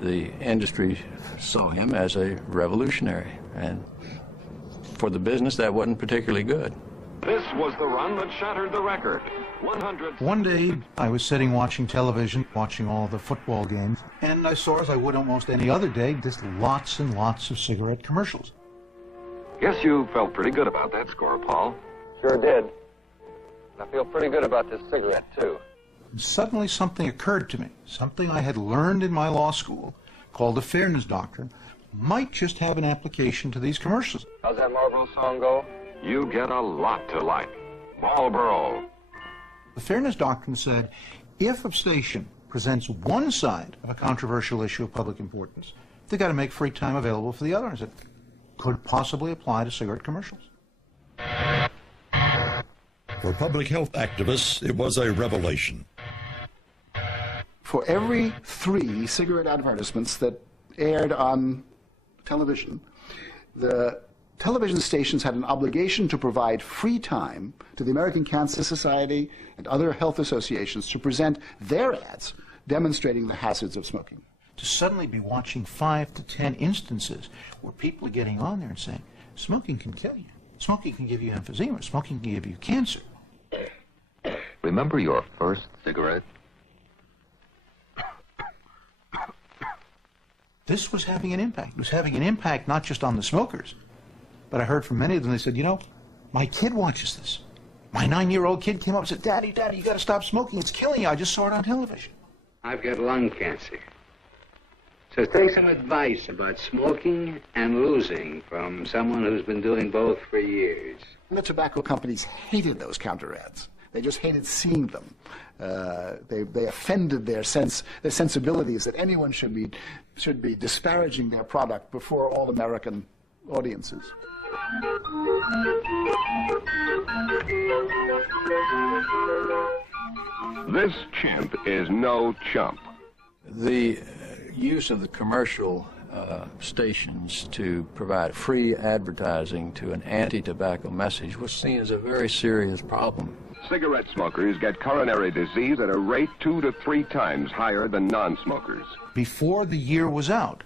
The industry saw him as a revolutionary, and for the business, that wasn't particularly good. This was the run that shattered the record. 100. One day, I was sitting watching television, watching all the football games, and I saw, as I would almost any other day, just lots and lots of cigarette commercials. Guess you felt pretty good about that score, Paul. Sure did. I feel pretty good about this cigarette, too. And suddenly something occurred to me, something I had learned in my law school, called the fairness doctrine, might just have an application to these commercials. How's that Marlboro song go? You get a lot to like. Marlboro. The fairness doctrine said, if a station presents one side of a controversial issue of public importance, they've got to make free time available for the others. It could possibly apply to cigarette commercials. For public health activists, it was a revelation. For every 3 cigarette advertisements that aired on television, the television stations had an obligation to provide free time to the American Cancer Society and other health associations to present their ads demonstrating the hazards of smoking. To suddenly be watching 5 to 10 instances where people are getting on there and saying, smoking can kill you, smoking can give you emphysema, smoking can give you cancer. Remember your first cigarette? This was having an impact. It was having an impact not just on the smokers, but I heard from many of them, they said, you know, my kid watches this. My 9-year-old kid came up and said, Daddy, you got to stop smoking. It's killing you. I just saw it on television. I've got lung cancer. So take some advice about smoking and losing from someone who's been doing both for years. The tobacco companies hated those counter ads. They just hated seeing them. They offended their sensibilities that anyone should be disparaging their product before all American audiences. This chimp is no chump. The use of the commercial stations to provide free advertising to an anti-tobacco message was seen as a very serious problem. Cigarette smokers get coronary disease at a rate 2 to 3 times higher than non-smokers. Before the year was out,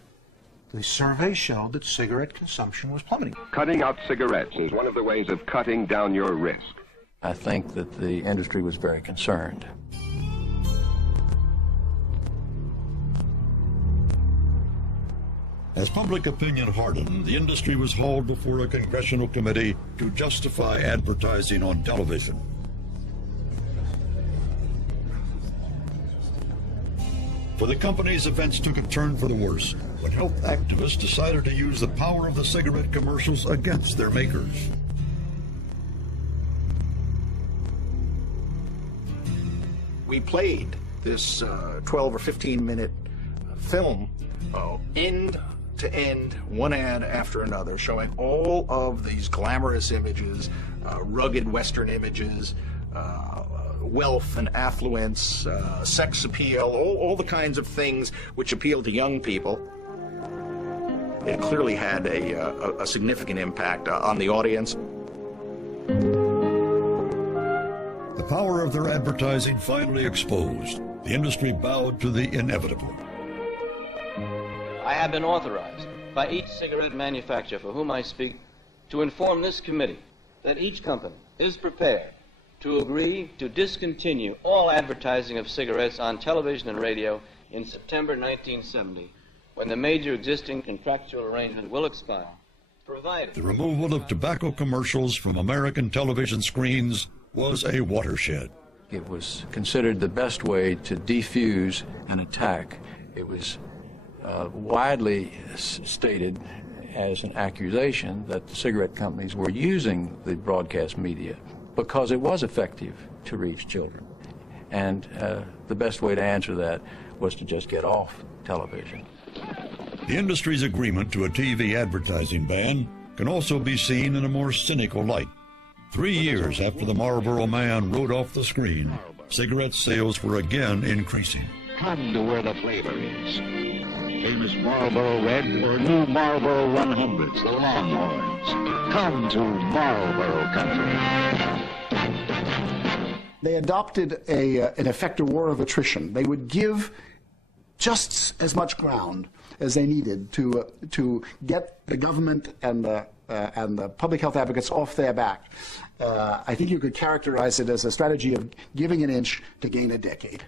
the survey showed that cigarette consumption was plummeting. Cutting out cigarettes is one of the ways of cutting down your risk. I think that the industry was very concerned. As public opinion hardened, the industry was hauled before a congressional committee to justify advertising on television. For the companies, events took a turn for the worse when health activists decided to use the power of the cigarette commercials against their makers. We played this 12 or 15-minute film, end to end, one ad after another, showing all of these glamorous images, rugged Western images, wealth and affluence, sex appeal, all the kinds of things which appeal to young people. It clearly had a significant impact on the audience. The power of their advertising finally exposed. The industry bowed to the inevitable. I have been authorized by each cigarette manufacturer for whom I speak to inform this committee that each company is prepared to agree to discontinue all advertising of cigarettes on television and radio in September 1970, when the major existing contractual arrangement will expire, provided... The removal of tobacco commercials from American television screens was a watershed. It was considered the best way to defuse an attack. It was widely stated as an accusation that the cigarette companies were using the broadcast media because it was effective to reach children. And the best way to answer that was to just get off television. The industry's agreement to a TV advertising ban can also be seen in a more cynical light. 3 years after the Marlboro Man rode off the screen, cigarette sales were again increasing. Come to where the flavor is. Famous Marlboro Red or new Marlboro 100s, the Longhorns. Come to Marlboro Country. They adopted an effective war of attrition. They would give just as much ground as they needed to get the government and the public health advocates off their back. I think you could characterize it as a strategy of giving an inch to gain a decade.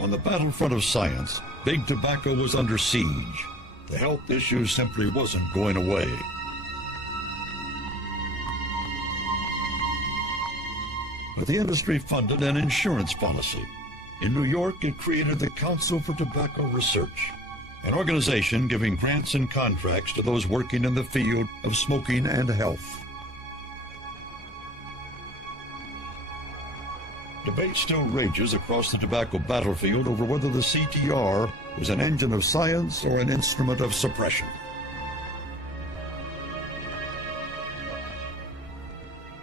On the battlefront of science, big tobacco was under siege. The health issue simply wasn't going away. But the industry funded an insurance policy. In New York, it created the Council for Tobacco Research, an organization giving grants and contracts to those working in the field of smoking and health. Debate still rages across the tobacco battlefield over whether the CTR was an engine of science or an instrument of suppression.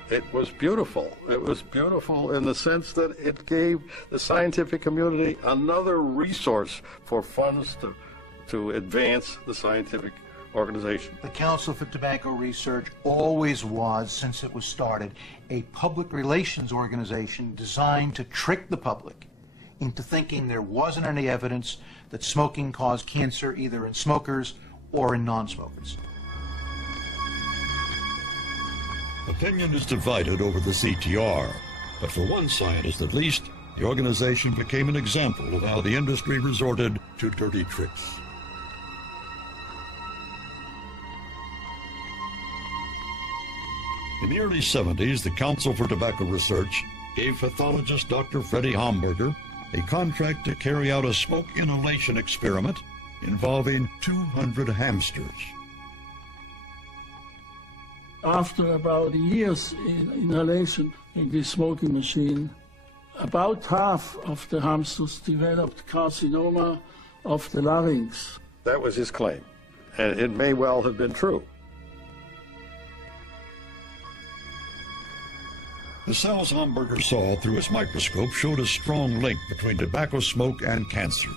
It was beautiful. It was beautiful in the sense that it gave the scientific community another resource for funds to advance the scientific organization. The Council for Tobacco Research always was, since it was started, a public relations organization designed to trick the public into thinking there wasn't any evidence that smoking caused cancer either in smokers or in non-smokers. Opinion is divided over the CTR, but for one scientist at least, the organization became an example of how the industry resorted to dirty tricks. In the early 70s, the Council for Tobacco Research gave pathologist Dr. Freddie Hamburger a contract to carry out a smoke inhalation experiment involving 200 hamsters. After about a year's inhalation in the smoking machine, about half of the hamsters developed carcinoma of the larynx. That was his claim, and it may well have been true. The cells Hamburger saw through his microscope showed a strong link between tobacco smoke and cancer.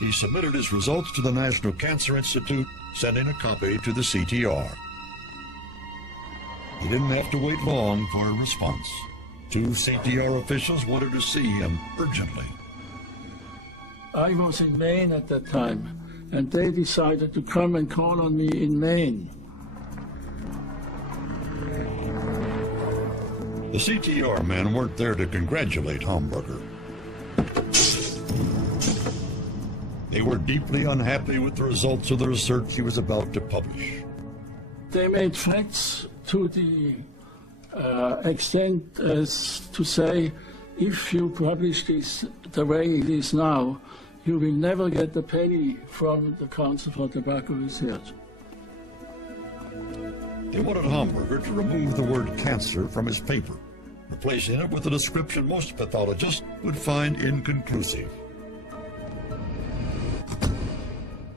He submitted his results to the National Cancer Institute, sending a copy to the CTR. He didn't have to wait long for a response. 2 CTR officials wanted to see him urgently. I was in Maine at that time, and they decided to come and call on me in Maine. The CTR men weren't there to congratulate Hamburger. They were deeply unhappy with the results of the research he was about to publish. They made facts to the extent as to say, if you publish this the way it is now, you will never get a penny from the Council for Tobacco Research. They wanted Hamburger to remove the word cancer from his paper, replacing it with a description most pathologists would find inconclusive.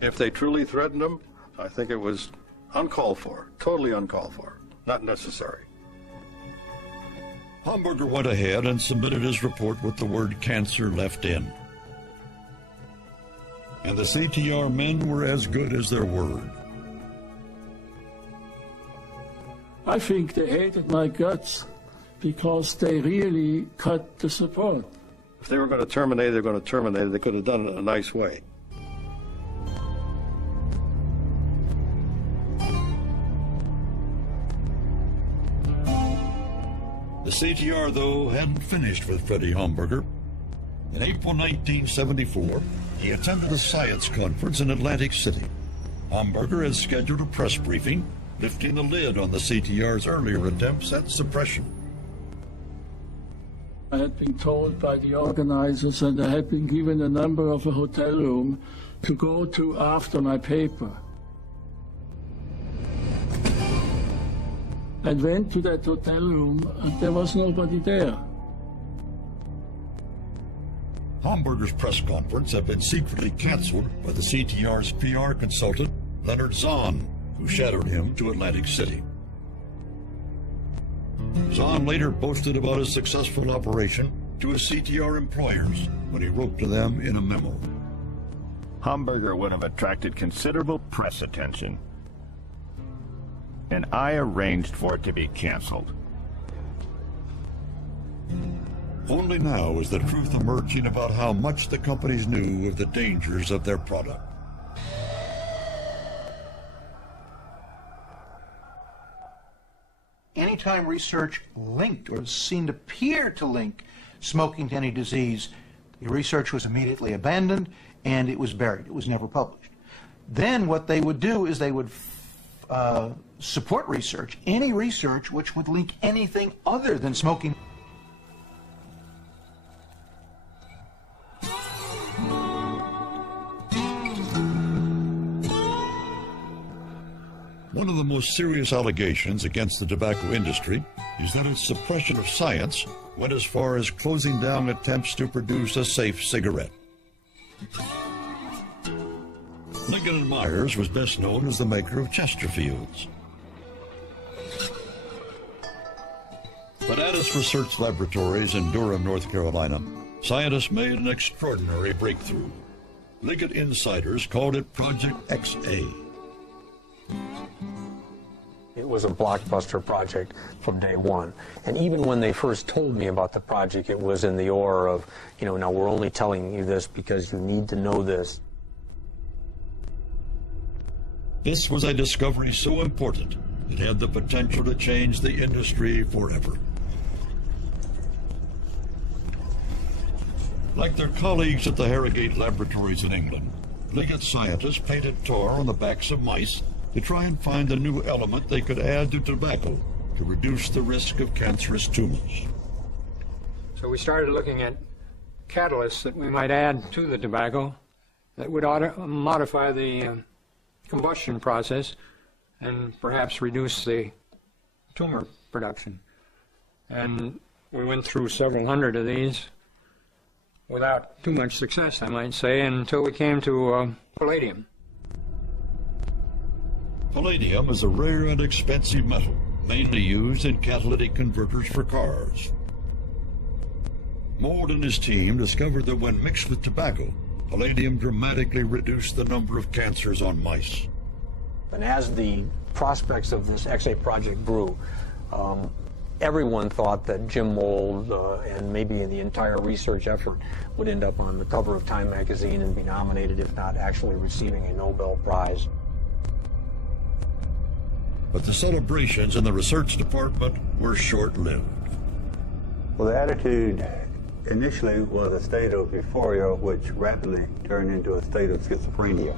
If they truly threatened him, I think it was uncalled for, totally uncalled for, not necessary. Hamburger went ahead and submitted his report with the word cancer left in. And the CTR men were as good as their word. I think they hated my guts because they really cut the support. If they were going to terminate, they're going to terminate. They could have done it in a nice way. The CTR, though, hadn't finished with Freddie Hamburger. In April 1974, he attended a science conference in Atlantic City. Hamburger had scheduled a press briefing, lifting the lid on the CTR's earlier attempts at suppression. I had been told by the organizers, and I had been given a number of a hotel room to go to after my paper. I went to that hotel room, and there was nobody there. Hamburger's press conference had been secretly canceled by the CTR's PR consultant, Leonard Zahn, who shadowed him to Atlantic City. Zahn later boasted about his successful operation to his CTR employers when he wrote to them in a memo. Hamburger would have attracted considerable press attention, and I arranged for it to be canceled. Only now is the truth emerging about how much the companies knew of the dangers of their product. Anytime research linked or seemed to appear to link smoking to any disease, the research was immediately abandoned and it was buried. It was never published. Then what they would do is they would support research, any research which would link anything other than smoking. One of the most serious allegations against the tobacco industry is that its suppression of science went as far as closing down attempts to produce a safe cigarette. Lincoln & Myers was best known as the maker of Chesterfields. But at its research laboratories in Durham, North Carolina, scientists made an extraordinary breakthrough. Liggett insiders called it Project XA. It was a blockbuster project from day one. And even when they first told me about the project, it was in the aura of, now we're only telling you this because you need to know this. This was a discovery so important, it had the potential to change the industry forever. Like their colleagues at the Harrogate Laboratories in England, Liggett scientists painted tar on the backs of mice to try and find a new element they could add to tobacco to reduce the risk of cancerous tumors. So we started looking at catalysts that we might add to the tobacco that would modify the combustion process and perhaps reduce the tumor production. And we went through several hundred of these without too much success, I might say, until we came to palladium. Palladium is a rare and expensive metal, mainly used in catalytic converters for cars. Mould and his team discovered that when mixed with tobacco, palladium dramatically reduced the number of cancers on mice. And as the prospects of this XA project grew, everyone thought that Jim Mould and maybe the entire research effort would end up on the cover of Time magazine and be nominated, if not actually receiving a Nobel Prize. But the celebrations in the research department were short-lived. Well, the attitude initially was a state of euphoria, which rapidly turned into a state of schizophrenia.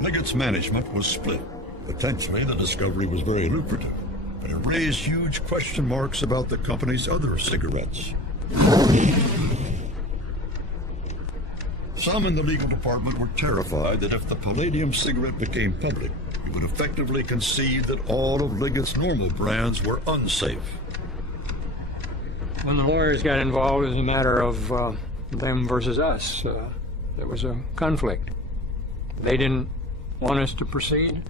Liggett's management was split. Potentially, the discovery was very lucrative, but it raised huge question marks about the company's other cigarettes. Some in the legal department were terrified that if the palladium cigarette became public, it would effectively concede that all of Liggett's normal brands were unsafe. When the lawyers got involved, it was a matter of them versus us. There was a conflict. They didn't want us to proceed.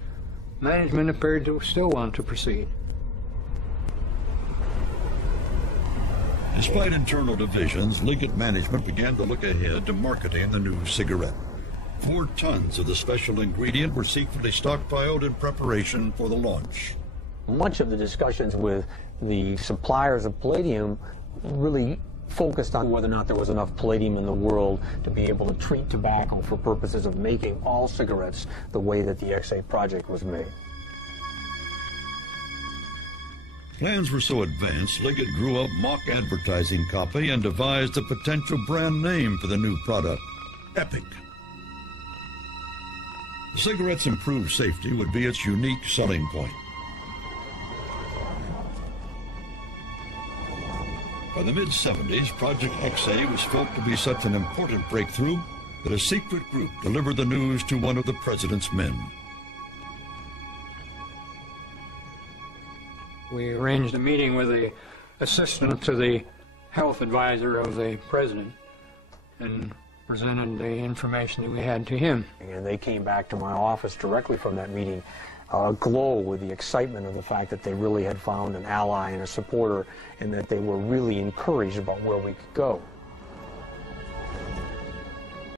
Management appeared to still want to proceed. Despite internal divisions, Liggett management began to look ahead to marketing the new cigarette. 4 tons of the special ingredient were secretly stockpiled in preparation for the launch. Much of the discussions with the suppliers of palladium really focused on whether or not there was enough palladium in the world to be able to treat tobacco for purposes of making all cigarettes the way that the XA project was made. Plans were so advanced, Liggett drew up mock advertising copy and devised a potential brand name for the new product, Epic. The cigarette's improved safety would be its unique selling point. By the mid-70s, Project XA was felt to be such an important breakthrough that a secret group delivered the news to one of the president's men. We arranged a meeting with the assistant to the health advisor of the president and presented the information that we had to him. And they came back to my office directly from that meeting, aglow with the excitement of the fact that they really had found an ally and a supporter, and that they were really encouraged about where we could go.